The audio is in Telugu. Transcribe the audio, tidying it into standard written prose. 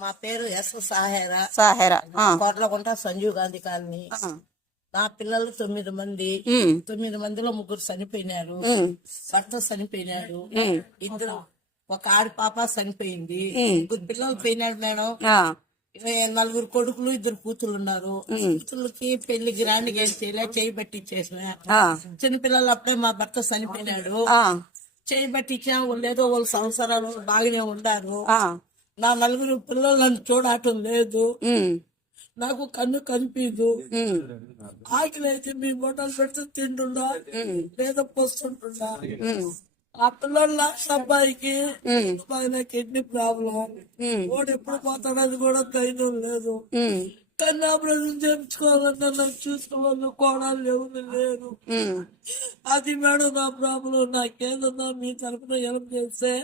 మా పేరు ఎస్ సాహెరా. కోట్లకుంట సంజీవ్ గాంధీ కాలనీ. నా పిల్లలు 9 మంది. 9 మందిలో 3 చనిపోయినారు. భర్త చనిపోయినాడు. ఇద్దరు, ఒక ఆడి పాప చనిపోయింది. 3 పిల్లలు పోయినాడు మేడం. 4 కొడుకులు, 2 కూతురు ఉన్నారు. కూతుర్లకి పెళ్లి గ్రాండ్ గా చేయి పట్టించేసిన. చిన్నపిల్లలు అప్పుడే మా భర్త చనిపోయినాడు. చేయి పట్టించా లేదో వాళ్ళ సంవత్సరాలు బాగానే ఉండారు. నా 4 పిల్లలు నన్ను చూడటం లేదు. నాకు కన్ను కనిపించదు. ఆకలి అయితే మీ బొట్టలు పెడితే తింటుండా లేదా పోస్తుంటుండా. ఆ పిల్లలు లాస్ట్ అబ్బాయికి కిడ్నీ ప్రాబ్లం. వాడు ఎప్పుడు పోతాడని కూడా ధైర్యం లేదు. కన్ను ఆపరేషన్ చేయించుకోవాలన్నా నాకు చూసుకోవాలన్నా కోణాలు ఎవరు లేరు. అది మేడం నా ప్రాబ్లం. నాకేదన్నా మీ తరఫున హెల్ప్ చేస్తే